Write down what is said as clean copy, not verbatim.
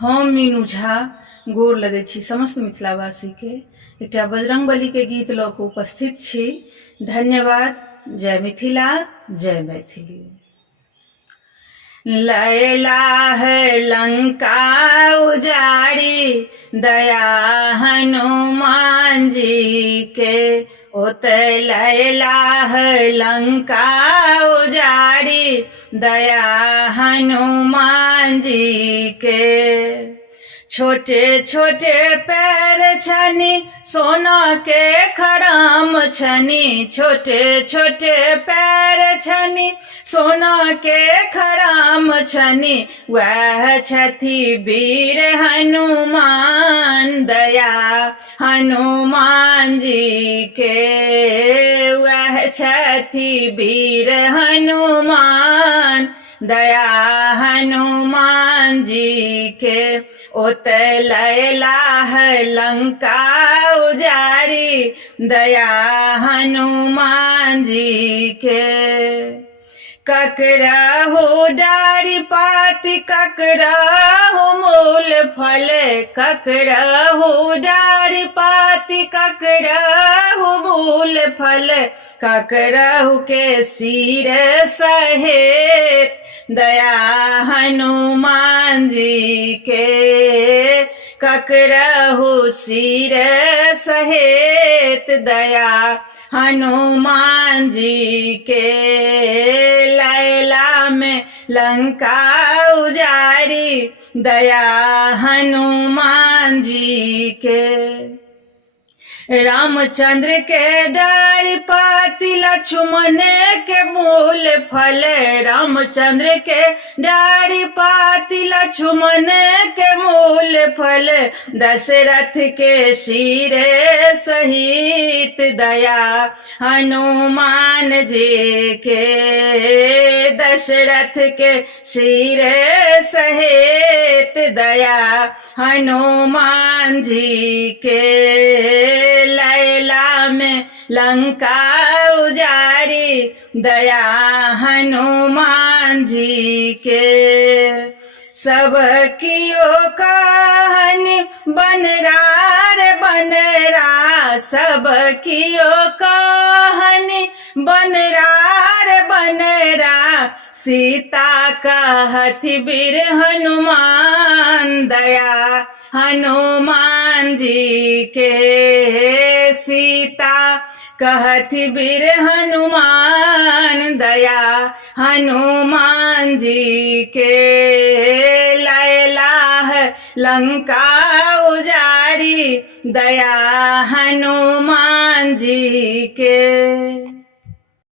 हम मीनू झा गोर लगै छी समस्त मिथिलावासीके। एकटा बजरंगबलीके गीत लऽ कऽ उपस्थित छी। धन्यवाद। जय मिथिला, जय मैथिली। लैला है लंका उजाड़ी, दया हनुमान जी के। ओते लैला है लंका उजाड़ी, दया हनुमान जी के। छोटे छोटे पैर छनी, सोना के खड़ाम छनी। छोटे छोटे पैर छनी, सोना के खड़ाम छनी। वह छथि वीर हनुमान, दया हनुमान जी के। वह छथि वीर हनुमान, दया हनुमान जी के। ओते लैला है लंका उजाड़ी, दया हनुमान जी के। ककरहु डारि पाती, ककरहु मूल फल। ककरहु डारि पाती, ककरहु मूल फल। ककरहु के सिर सहेत, दया हनुमान जी के। ककरहु सिर सहेत, दया हनुमान जी के। लैला में लंका उजाड़ी, दया हनुमान जी के। रामचंद्र के डारि पाती, लक्ष्मण के मूल फल। रामचंद्र के डारि पाती, लक्ष्मण के मूल फल। दशरथ के सिर सहित, दया हनुमान जी के। दशरथ के सिर सहित, दया हनुमान जी के। लैला में लंका उजाड़ी, दया हनुमान जी के। सब कियो कहानी बनरा रे बनरा, सब कियो कहानी बनरा रे बनरा। सीता कहथि वीर हनुमान, दया हनुमान जी के। सीता कहथि वीर हनुमान, दया हनुमान जी के। लैला है लंका उजाड़ी, दया हनुमान जी के।